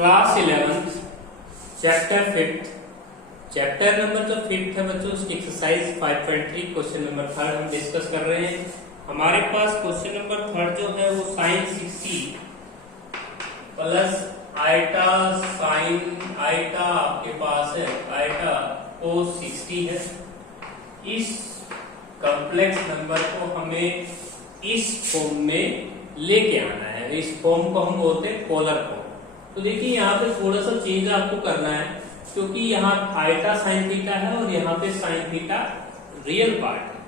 Class 11th chapter 5th chapter number जो 5th है बच्चों उसकी एक्सरसाइज 5.3 क्वेश्चन नंबर 3 हम डिस्कस कर रहे हैं। हमारे पास क्वेश्चन नंबर 3 जो है वो sin 60 plus iota sine iota आपके पास है आइटा cos 60 है। इस कॉम्प्लेक्स नंबर को हमें इस फॉर्म में लेके आना है। इस फॉर्म को हम बोलते हैं पोलर फॉर्म। तो देखिए यहाँ पे थोड़ा सा चेंज आपको करना है क्योंकि यहाँ आइटा साइन थीटा है और यहाँ पे साइन थीटा रियल पार्ट है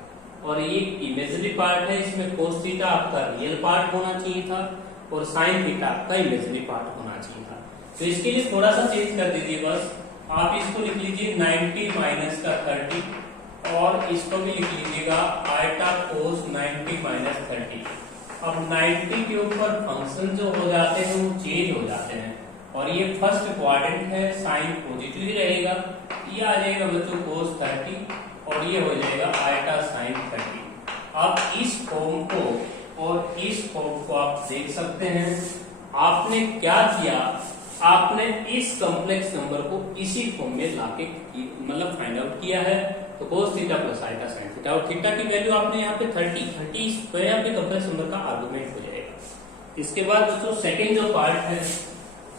और ये इमेजिनरी पार्ट है। इसमें कोस थीटा आपका रियल पार्ट होना चाहिए था और साइन थीटा आपका इमेजिनरी पार्ट होना चाहिए था। तो इसके लिए थोड़ा सा चेंज कर दीजिए। बस आप इसको लिख लीजिए 90 माइनस का 30 और इसको भी लिख लीजिएगा आइटा कोस 90 माइनस 30। अब 90 के ऊपर फंक्शन जो हो जाते हैं वो चेंज हो जाते हैं और ये फर्स्ट क्वाड्रेंट है, साइन पॉजिटिव ही रहेगा। ये आ जाएगा बच्चों कोस 30 और ये हो जाएगा आइटा साइन 30। अब इस फॉर्म को और इस फॉर्म को आप देख सकते हैं। आपने क्या किया, आपने इस कॉम्प्लेक्स नंबर को इसी फॉर्म में लाके मतलब फाइंड आउट किया है। तो cos theta plus iota sine theta और थीटा की वैल्यू आपने यहाँ पे 30 तो यहाँ पे कॉम्प्लेक्स नंबर का आर्गुमेंट हो जाएगा। इसके बाद दोस्तों सेकंड जो पार्ट है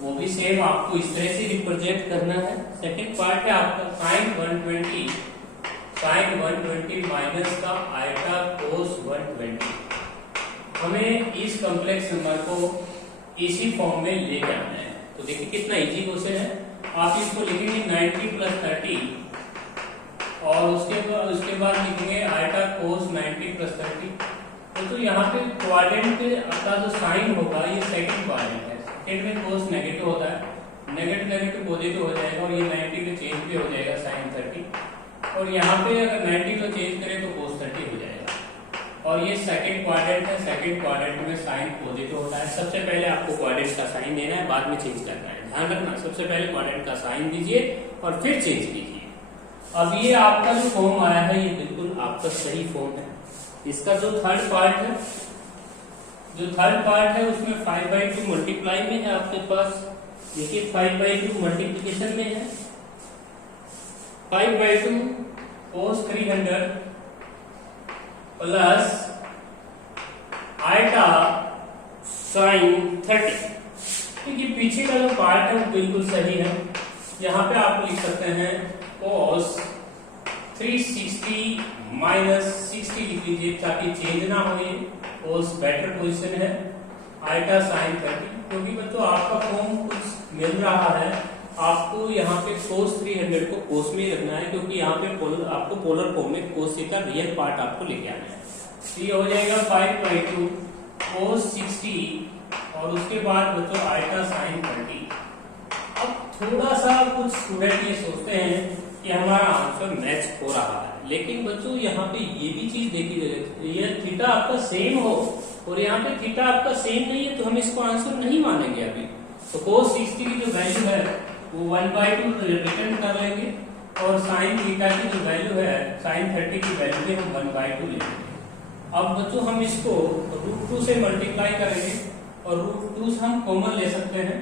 वो भी सेम आपको इस तरह से रिप्रेजेंट करना है। सेकंड पार्ट है आपका साइन 120 माइनस का आइटा कोस 120। हमें इस कॉम्प्लेक्स नंबर को इसी फॉर्म में ले जाना है। तो देखिए कितना इजी क्वेश्चन है। आप इसको लिखेंगे 90 प्लस 30 और उसके बाद लिखेंगे आइटा कोस 90 प्लस 30। तो यहाँ पे क्वाड्रेंट का जो साइन होगा ये सेकंड क्वाड्रेंट है। सेकंड में कोस नेगेटिव होता है, नेगेटिव पॉजिटिव हो जाएगा और ये 90 में चेंज भी हो जाएगा साइन 30 और यहाँ पे अगर 90 को चेंज करें तो कोस 30 हो जाएगा। और ये सेकंड क्वाड्रेंट है, सेकंड क्वाड्रेंट में साइन पॉजिटिव होता है। सबसे पहले आपको क्वाड्रेंट का साइन देना है, बाद में चेंज करना है। ध्यान रखना, सबसे पहले क्वाड्रेंट का साइन दीजिए और फिर चेंज कीजिए। अब ये आपका जो फॉर्म आया है ये बिल्कुल आपका सही फॉर्म है। इसका जो थर्ड पार्ट है उसमें 5/2 मल्टीप्लाई में है आपके पास। देखिए 5/2 मल्टीप्लिकेशन में है। 5/2 cos 300 प्लस आइटा साइन 30। देखिए पीछे का जो पार्ट है वो बिल्कुल सही है। यहाँ पे आप लिख सकते हैं cos 360 माइनस 60 लिख लीजिए ताकि चेंज ना हो। ये cos बेटर पोजीशन है आइटा साइन 30 क्योंकि बच्चों आपका फॉर्म कुछ मिल रहा है। आपको यहाँ पे cos 300 को cos में रखना है क्योंकि यहाँ पे आपको पोलर फॉर्म में cos का रियल पार्ट आपको लेके आना है। तो ये हो जाएगा 5/2 cos 60 और उसके बाद बच्चों आइटा साइन 30। अब थोड़ा सा कुछ स्टूडेंट ये सोचते हैं कि हमारा आंसर मैच हो रहा है, लेकिन बच्चों यहाँ पे ये भी चीज देखी जाए, ये थीटा आपका सेम हो और यहाँ पे थीटा आपका सेम नहीं है तो हम इसको आंसर नहीं मानेंगे अभी। तो cos 60 की जो वैल्यू है वो 1/2 रिटर्न कर लेंगे और साइन थीटा की जो वैल्यू है साइन 30 की वैल्यू भी हम 1/2 लेंगे। अब बच्चों हम इसको √2 से मल्टीप्लाई करेंगे और √2 से हम कॉमन ले सकते हैं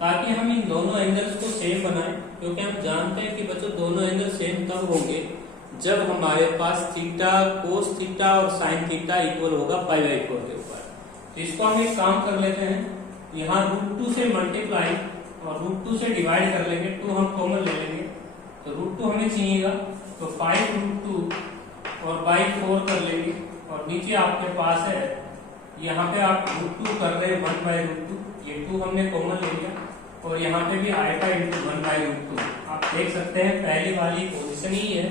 ताकि हम इन दोनों एंगल्स को सेम बनाएं क्योंकि हम जानते हैं कि बच्चों दोनों एंगल सेम तब होंगे जब हमारे पास थीटा कोस थीटा और साइन थीटा इक्वल होगा π/4 के ऊपर। तो इसको हम एक काम कर लेते हैं, यहाँ √2 से मल्टीप्लाई और √2 से डिवाइड कर लेंगे, 2 हम कॉमन ले लेंगे तो √2 हमें चाहिएगा तो 5√2 और /4 कर लेंगे और नीचे आपके पास है यहाँ पे आप √2 कर रहे हैं 1/√2, ये 2 हमने कॉमन ले लिया और यहाँ पे भी आइटा इंटू 1/√2। आप देख सकते हैं पहली वाली पोजीशन ही है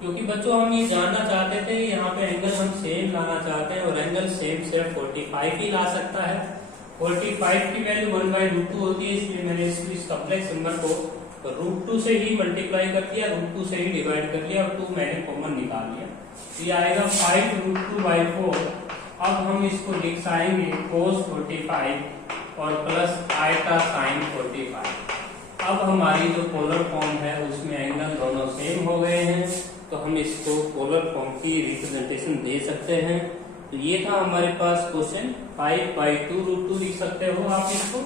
क्योंकि बच्चों हम ये जानना चाहते थे यहाँ पे एंगल हम सेम लाना चाहते हैं और एंगल सेम सिर्फ 45 ही ला सकता है। 45 की वैल्यू 1/√2 होती है, इसलिए मैंने इस कॉम्प्लेक्स नंबर को √2 से ही मल्टीप्लाई कर दिया, √2 से ही डिवाइड कर लिया और 2 मैंने कॉमन निकाल लिया। तो ये आएगा 5√2/4। अब हम इसको लिख आएंगे cos 45 और प्लस आइटा साइन 45। अब हमारी जो पोलर फॉर्म है उसमें एंगल दोनों सेम हो गए हैं तो हम इसको पोलर फॉर्म की रिप्रेजेंटेशन दे सकते हैं। तो ये था हमारे पास क्वेश्चन 5/2 √2 लिख सकते हो आप इसको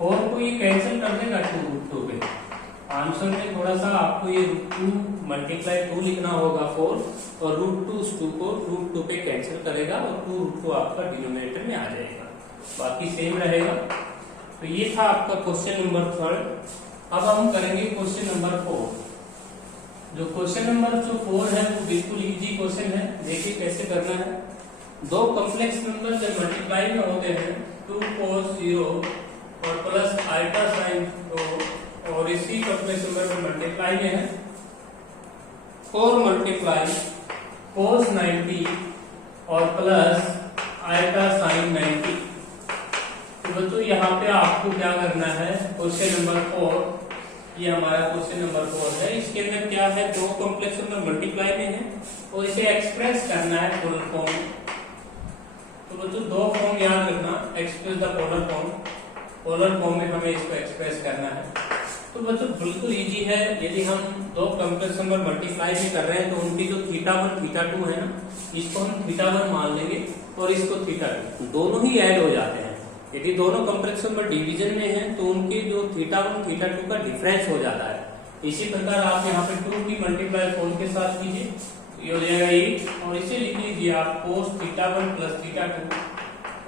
4 को ये कैंसिल कर देगा 2√2 पे। आंसर में थोड़ा सा आपको ये √2 मल्टीप्लाई 2 लिखना होगा 4, और √2 को √2 पे कैंसिल करेगा और 2√2 आपका डिनोमिनेटर में आ जाएगा, बाकी सेम रहेगा। तो ये था आपका क्वेश्चन नंबर 3। अब हम करेंगे क्वेश्चन नंबर 4। जो क्वेश्चन नंबर 4 है वो बिल्कुल इजी क्वेश्चन है। देखिए कैसे करना है। दो कॉम्प्लेक्स नंबर जब मल्टीप्लाई में होते हैं 2 cos 0 और प्लस आल्फा साइन 2, और इसी कॉम्प्लेक्स नंबर में मल्टीप्लाई में है 4 मल्टीप्लाई cos 90 और प्लस आल्फा साइन 90। तो बच्चों यहाँ पे आपको क्या करना है, क्वेश्चन नंबर 4, ये हमारा क्वेश्चन नंबर 4 है। इसके अंदर क्या है, दो कॉम्प्लेक्स नंबर मल्टीप्लाई में है और इसे एक्सप्रेस करना है पोलर फॉर्म। तो बच्चों दो फॉर्म याद रखना, express the polar form. Polar form में हमें इसको एक्सप्रेस करना है। तो बच्चों बिल्कुल इजी है। यदि हम दो कॉम्प्लेक्स नंबर मल्टीप्लाई भी कर रहे हैं तो उनकी जो θ1 θ2 है ना, इसको हम θ1 मान लेंगे और इसको θ2, दोनों ही ऐड हो जाते हैं। यदि दोनों कॉम्प्लेक्स नंबर डिवीजन में हैं तो उनके जो θ1 θ2 का डिफरेंस हो जाता है। इसी प्रकार आप यहाँ पे 2 की मल्टीप्लाई 4 के साथ कीजिए, ये हो जाएगा 8, और इसे लिख लीजिए आप cos θ1 प्लस θ2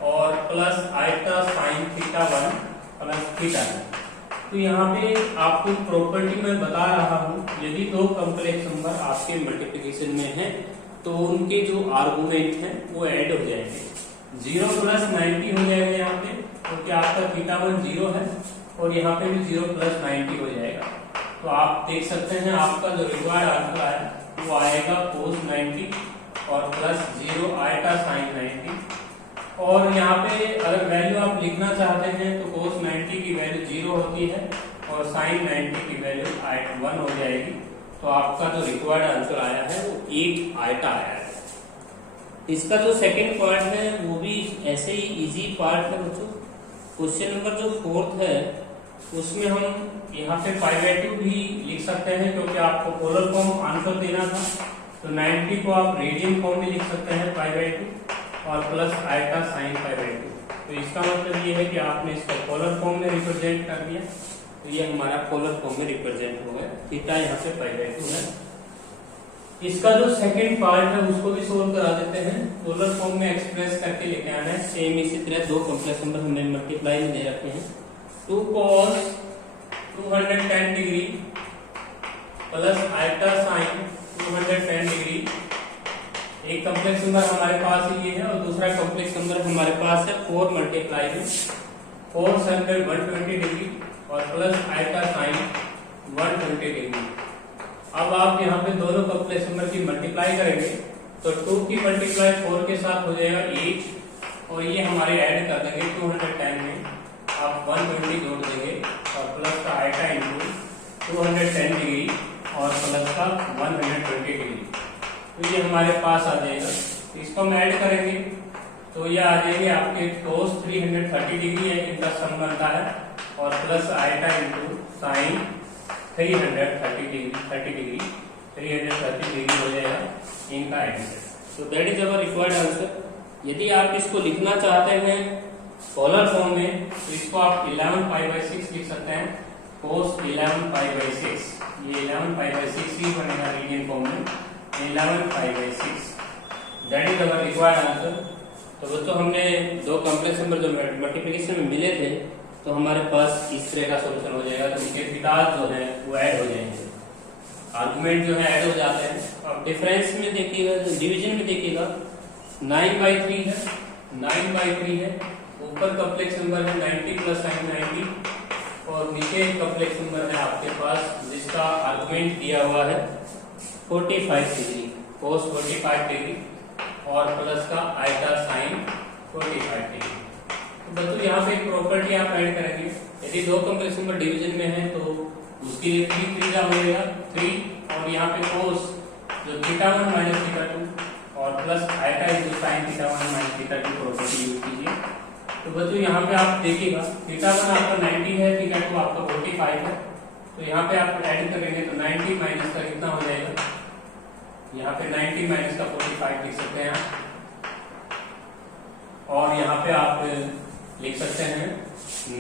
और प्लस आल्फा साइन θ1 प्लस θ2। तो यहाँ पे आपको प्रॉपर्टी मैं बता रहा हूँ, यदि दो कॉम्प्लेक्स नंबर आपके मल्टीप्लिकेशन में हैं तो उनके जो आर्गुमेंट हैं वो ऐड हो जाएंगे। 0 प्लस 90 हो जाएगा यहाँ पे, क्योंकि आपका θ1 0 है, और यहाँ पे भी 0 प्लस 90 हो जाएगा। तो आप देख सकते हैं आपका जो रिक्वायर्ड आंसर है वो आएगा cos 90 और प्लस 0 आल्फा साइन 90। और यहाँ पे अगर वैल्यू आप लिखना चाहते हैं तो cos 90 की वैल्यू 0 होती है और साइन 90 की वैल्यू 1 हो जाएगी। तो आपका जो रिक्वायर्ड आंसर आया है वो 8 आल्फा आया है। इसका जो सेकंड पार्ट है वो भी ऐसे ही इजी पार्ट है बच्चों। क्वेश्चन नंबर जो 4 है उसमें हम यहाँ पे 5/2 भी लिख सकते हैं, क्योंकि आपको पोलर फॉर्म आंसर देना था। तो 90 को आप रेडियन फॉर्म में लिख सकते हैं 5/2 और प्लस आल्फा साइन 5/2। तो इसका मतलब ये है कि आपने इसको पोलर फॉर्म में रिप्रेजेंट कर दिया, तो ये हमारा पोलर फॉर्म में रिप्रेजेंट हो गया। थीटा यहाँ पे 5/2 है। इसका जो सेकंड पार्ट है उसको भी सोल्व करा देते हैं। पोलर फॉर्म में एक्सप्रेस करके लेके आना है। सेम इसी तरह दो कॉम्प्लेक्स नंबर हमें मल्टीप्लाई में दे रखे हैं 2 cos 210 degree plus alpha sine 210 degree. एक कॉम्प्लेक्स नंबर हमारे पास ये है और दूसरा कॉम्प्लेक्स नंबर हमारे पास है 4 मल्टीप्लाई में 4 sin 120 डिग्री और प्लस आल्फा साइन 120 डिग्री। अब आप यहाँ पे दोनों कॉम्प्लेक्स नंबर की मल्टीप्लाई करेंगे तो 2 की मल्टीप्लाई 4 के साथ हो जाएगा 8, और ये हमारे ऐड कर देंगे 210 में आप 120 जोड़ देंगे और प्लस का आल्फा इंटू 210 डिग्री और प्लस का 120 डिग्री। तो ये हमारे पास आ जाएगा। इसको हम ऐड करेंगे तो ये आ जाएंगे आपके cos 330 डिग्री है, इनका सम बनता है, और plus alpha into sign 330 degree 330 degree हो जाएगा इनका आंसर। तो that is our required answer. यदि आप इसको लिखना चाहते हैं पोलर फॉर्म में तो इसको आप 11 π/6 लिख सकते हैं। cos 11 π/6, ये 11 π/6 ही बनेगा रेडियन फॉर्म में, 11 π/6। That is our required answer. तो दोस्तों हमने दो कॉम्प्लेक्स नंबर जो मल्टीप्लिकेशन में मिले थे तो हमारे पास इस तरह का सॉल्यूशन हो जाएगा। तो उनके थीटास जो है वो ऐड हो जाएंगे, आर्गुमेंट जो है ऐड हो जाते हैं। अब डिफरेंस में देखिएगा, डिवीजन में देखिएगा 9/3 है, 9/3 है। ऊपर कॉम्प्लेक्स नंबर है 90 प्लस साइन 90 और नीचे कॉम्प्लेक्स नंबर है आपके पास जिसका आर्गुमेंट दिया हुआ है 45 डिग्री cos 45 डिग्री और प्लस का आल्फा साइन 45 डिग्री। तो बच्चों यहाँ पे एक प्रॉपर्टी आप ऐड करेंगे। यदि दो कॉम्प्लेक्स नंबर डिवीजन में है तो उसके लिए 3 का मिलेगा 3, और यहाँ पे cos जो θ1 माइनस θ2 और plus alpha into sine θ1 minus θ2 property use कीजिए। तो बच्चों यहाँ पे आप देखिएगा θ1 आपका 90 है, θ2 आपका 45 है। तो यहाँ पे आप ऐड करेंगे तो 90 माइनस का कितना हो जाएगा, यहाँ पे 90 माइनस का 45 लिख सकते हैं। और यहाँ पे आप लिख सकते हैं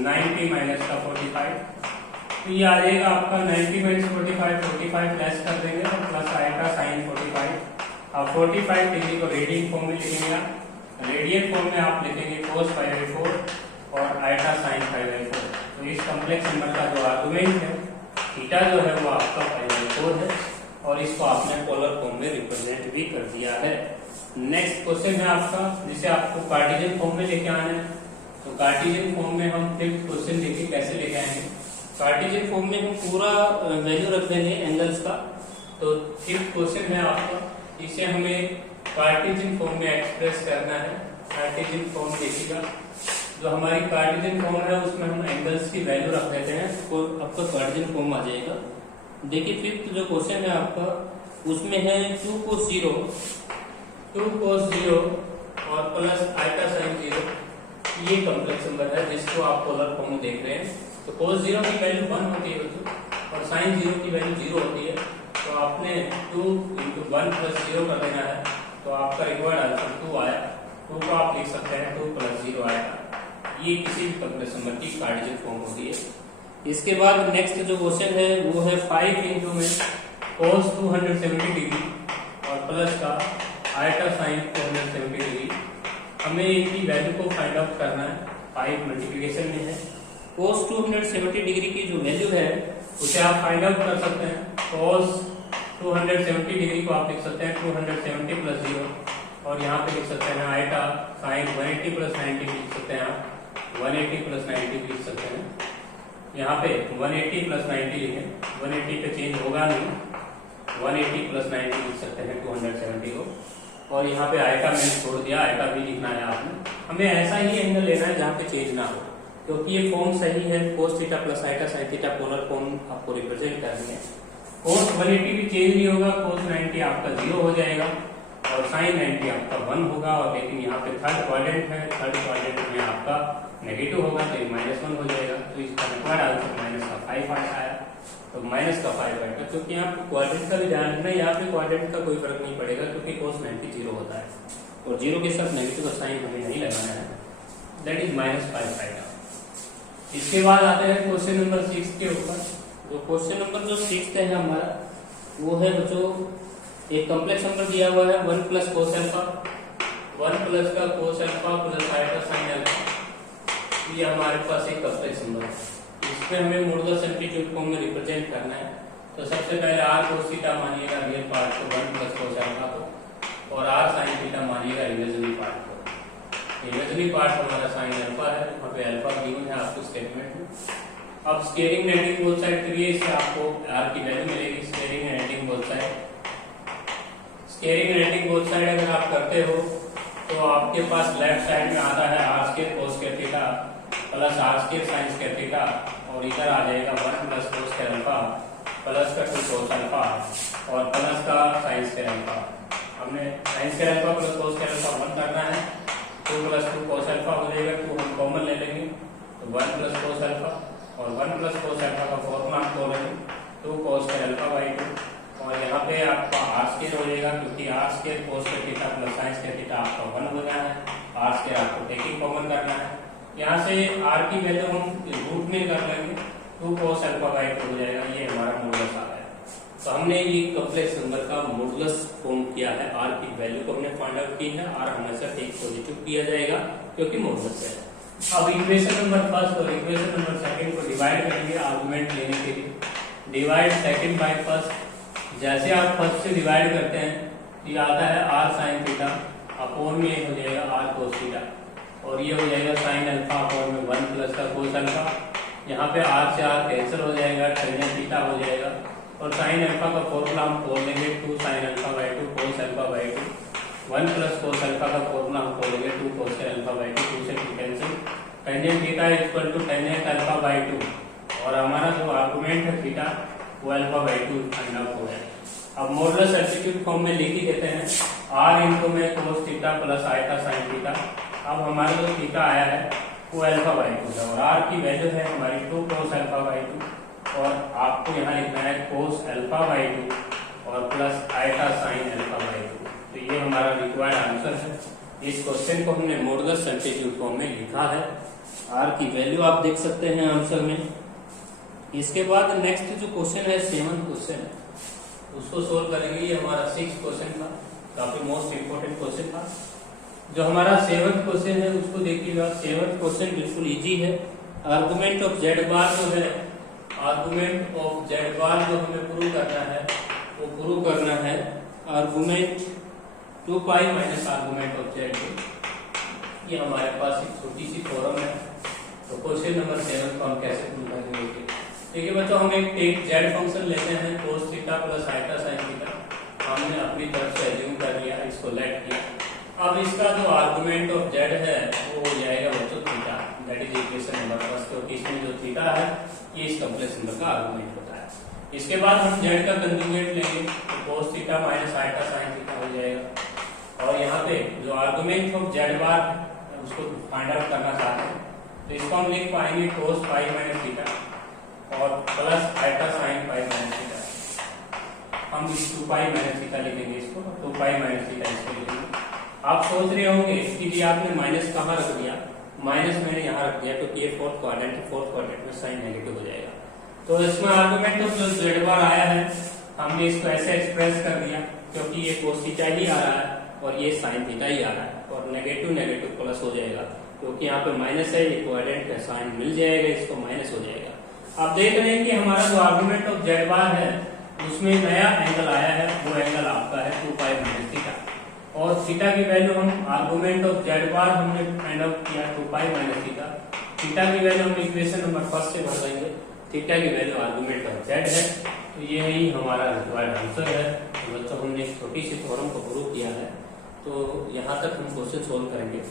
90 माइनस का 45, तो ये आ जाएगा आपका 90 माइनस 45 लेस कर देंगे और प्लस आएगा साइन 45। अब 45 डिग्री को रेडियन फॉर्म में लिखेंगे आप, रेडियन फॉर्म में आप लिखेंगे cos π/4 और आयटा साइन π/4। तो इस कॉम्प्लेक्स नंबर का जो आर्गुमेंट है थीटा जो है वो आपका π/4 है और इसको आपने पोलर फॉर्म में रिप्रेजेंट भी कर दिया है। नेक्स्ट क्वेश्चन है आपका जिसे आपको कार्टेशियन फॉर्म में लेके आना है। तो कार्टेशियन फॉर्म में हम फिफ्थ क्वेश्चन देखिए कैसे लेके आएंगे। कार्टेशियन फॉर्म में हम पूरा वैल्यू रख देंगे एंगल्स का। तो फिफ्थ क्वेश्चन है आपका, इसे हमें कार्टेशियन फॉर्म में एक्सप्रेस करना है। कार्टेशियन फॉर्म देखिएगा, जो हमारी कार्टेशियन फॉर्म है उसमें हम एंगल्स की वैल्यू रख देते हैं तो आपका कार्टेशियन फॉर्म आ जाएगा। देखिए फिफ्थ जो क्वेश्चन है आपका उसमें है 2 cos 0 और प्लस आयटा साइन 0, ये कॉम्प्लेक्स नंबर है जिसको आप पोलर फॉर्म में देख रहे हैं। तो cos 0 की वैल्यू 1 होती है और साइन 0 की वैल्यू 0 होती है, तो आपने 2 × 1 + 0 कर देना है, तो आपका रिक्वायर्ड आंसर 2 आया। 2 को आप लिख सकते हैं 2 + 0 आएगा। ये किसी भी कॉम्प्लेक्स नंबर की कार्टेशियन फॉर्म होती है। इसके बाद नेक्स्ट जो क्वेश्चन है वो है 5 × cos 270 डिग्री और प्लस का आयटा साइन 270 डिग्री। हमें इनकी वैल्यू को फाइंड आउट करना है। 5 मल्टीप्लिकेशन में है, cos 270 डिग्री की जो वैल्यू है उसे आप फाइंड आउट कर सकते हैं। cos 270 डिग्री को आप लिख सकते हैं 270 + 0 और यहाँ पे लिख सकते हैं आयटा साइन 180 + 90 लिख सकते हैं आप, 180 + 90 लिख सकते हैं। यहाँ पे 180 + 90 लिखें, 180 पे चेंज होगा नहीं, 180 + 90 लिख सकते हैं 270 को। और यहाँ पे आयटा मैंने छोड़ दिया, आयटा भी लिखना है आपने। हमें ऐसा ही एंगल लेना है जहाँ पे चेंज ना हो, क्योंकि ये फॉर्म सही है। cos theta + eta sine theta polar form आपको रिप्रेजेंट करनी है। cos 180 भी चेंज नहीं होगा, cos 90 आपका 0 हो जाएगा और साइन 90 आपका 1 होगा। और लेकिन यहाँ पे थर्ड क्वाड्रेंट है, थर्ड क्वाड्रेंट में आपका नेगेटिव होगा तो -1 हो जाएगा। तो इसका रिक्वायर्ड आंसर -5 आया, तो -5 आएगा। क्योंकि यहाँ पे क्वाड्रेंट का भी ध्यान रखना है, यहाँ पे क्वाड्रेंट का कोई फर्क नहीं पड़ेगा क्योंकि cos 90 0 होता है और 0 के साथ नेगेटिव का साइन हमें नहीं लगाना है। दैट इज -5 आएगा। इसके बाद आते हैं क्वेश्चन नंबर 6 के ऊपर। जो क्वेश्चन नंबर जो 6 है हमारा वो है बच्चों, एक कॉम्प्लेक्स नंबर दिया हुआ है 1 + cos α, 1 + का cos α + आयटा साइन α। ये हमारे पास एक कॉम्प्लेक्स नंबर है, इसमें हमें मॉडुलस एम्पलीट्यूड फॉर्म में रिप्रेजेंट करना है। तो सबसे पहले r cos थीटा मानिएगा रियल पार्ट को 1 + cos α को, और r sin थीटा मानिएगा इमेजिनरी पार्ट को। इमेजिनरी पार्ट हमारा साइन अल्फा है, वहाँ पे अल्फा गिवन है आपको स्टेटमेंट में। अब स्केयरिंग नेटिंग बोथ साइड करिए, इससे आपको r की वैल्यू मिलेगी। Squaring netting both side, squaring netting both side अगर आप करते हो तो आपके पास लेफ्ट साइड में आता है r² cos theta plus r² sin theta, और इधर आ जाएगा 1 + cos α प्लस का 2 cos α और प्लस का sin α। हमने sin α प्लस cos α 1 करना है, 2 + 2 cos α हो जाएगा, 2 हम कॉमन ले लेंगे तो 1 + cos α, और 1 + cos α का फॉर्मूला हम खोलेंगे 2 cos α/2, और यहाँ पे आपका r² हो जाएगा क्योंकि r² cos theta plus sin theta आपका 1 हो जाना है। r² आपको टेकिंग कॉमन करना है, यहाँ से r की वैल्यू हम रूट में कर लेंगे, 2 cos α/2 हो जाएगा। ये हमारा मॉडुलस आ गया। तो हमने ये कॉम्प्लेक्स नंबर का मॉडुलस फॉर्म किया है, r की वैल्यू को हमने फाइंड आउट की है। r हमेशा टेक पॉजिटिव किया जाएगा क्योंकि मॉडुलस है। अब इक्वेशन नंबर फर्स्ट और इक्वेशन नंबर सेकंड को डिवाइड करेंगे आर्गुमेंट लेने के लिए। Divide second by first. जैसे आप फर्स्ट से डिवाइड करते हैं ये आता है r sin थीटा अपॉन में हो जाएगा r cos थीटा, और ये हो जाएगा sin अल्फा अपॉन में 1 + का cos अल्फा। यहाँ पे r से r कैंसिल हो जाएगा, tan थीटा हो जाएगा, और sin अल्फा का फॉर्मूला हम खोल लेंगे 2 sin α/2 cos α/2, 1 + cos अल्फा का फॉर्मूला हम खोलेंगे 2 cos α/2, 2 से 2 कैंसिल, tan थीटा = tan α/2, और हमारा जो आर्गुमेंट है थीटा वो α/2 फाइंड आउट हो गया। अब मॉडुलस सब्स्टिट्यूट फॉर्म में लिख ही देते हैं r × में cos theta plus eta sin theta. अब हमारा जो थीटा आया है वो α/2 है, और r की वैल्यू है हमारी 2 cos α/2, और आपको यहाँ लिखना है cos α/2 और प्लस आयटा sin α/2। तो ये हमारा रिक्वायर्ड आंसर है। इस क्वेश्चन को हमने मॉडुलस सब्स्टिट्यूट फॉर्म में लिखा है। आर की वैल्यू आप देख सकते हैं आंसर में। इसके बाद नेक्स्ट जो क्वेश्चन है 7th क्वेश्चन है, उसको सोल्व करेंगे। ये हमारा 6th क्वेश्चन था, काफी मोस्ट इंपोर्टेंट क्वेश्चन था। जो हमारा 7th क्वेश्चन है उसको देखिएगा। 7th क्वेश्चन बिल्कुल इजी है। आर्गुमेंट ऑफ जेड बार जो है, आर्गुमेंट ऑफ जेड बार जो हमें प्रूव करना है, वो प्रूव करना है argument 2 pi minus argument of Z. ये हमारे पास एक छोटी सी थ्योरम है। तो क्वेश्चन नंबर 7 को हम कैसे प्रूव करेंगे? देखिए बच्चों, हम एक जेड फंक्शन लेते हैं cos theta plus iota sine theta. हमने अपनी तरफ से एज्यूम कर लिया, इसको लेट किया। अब इसका जो आर्गुमेंट ऑफ जेड है वो हो जाएगा बच्चों theta, that is equation number 1, क्योंकि इसमें जो थीटा है ये इस कॉम्प्लेक्स नंबर का आर्गुमेंट होता है। इसके बाद हम जेड का कंजुगेट लेंगे, तो cos theta minus iota sine theta हो जाएगा। और यहाँ पे जो आर्गुमेंट ऑफ जेड बार उसको फाइंड आउट करना चाहते हैं, तो इसको हम लिख पाएंगे cos पाई माइनस थीटा और plus iota sine pi minus theta. हम 2 पाई माइनस थीटा लिखेंगे, इसको 2 पाई माइनस थीटा इसको लिखेंगे। आप सोच रहे होंगे कि जी आपने माइनस कहाँ रख दिया? माइनस मैंने यहाँ रख दिया क्योंकि ये फोर्थ क्वाड्रेंट में साइन नेगेटिव हो जाएगा। तो इसमें आर्गुमेंट ऑफ जो जेड बार आया है, हमने इसको ऐसे एक्सप्रेस कर दिया क्योंकि ये cos थीटा ही आ रहा है और ये साइन थीटा ही आ रहा है, और नेगेटिव नेगेटिव प्लस हो जाएगा क्योंकि यहाँ पे माइनस है, ये क्वाड्रेंट है, साइन मिल जाएगा, इसको माइनस हो जाएगा। आप देख रहे हैं कि हमारा जो आर्गुमेंट ऑफ जेड बार है उसमें नया एंगल आया है, वो एंगल आपका है 2 पाई माइनस थीटा। और थीटा की वैल्यू हम आर्गुमेंट ऑफ जेड बार हमने फाइंड आउट किया 2 पाई माइनस थीटा। थीटा की वैल्यू हम इक्वेशन नंबर 1 से भर देंगे। थीटा की वैल्यू आर्गुमेंट ऑफ जेड है, तो ये ही हमारा रिक्वायर्ड आंसर है। तो बच्चों, हमने एक छोटी सी थ्योरम को प्रूव किया है। तो यहाँ तक हम क्वेश्चन सोल्व करेंगे।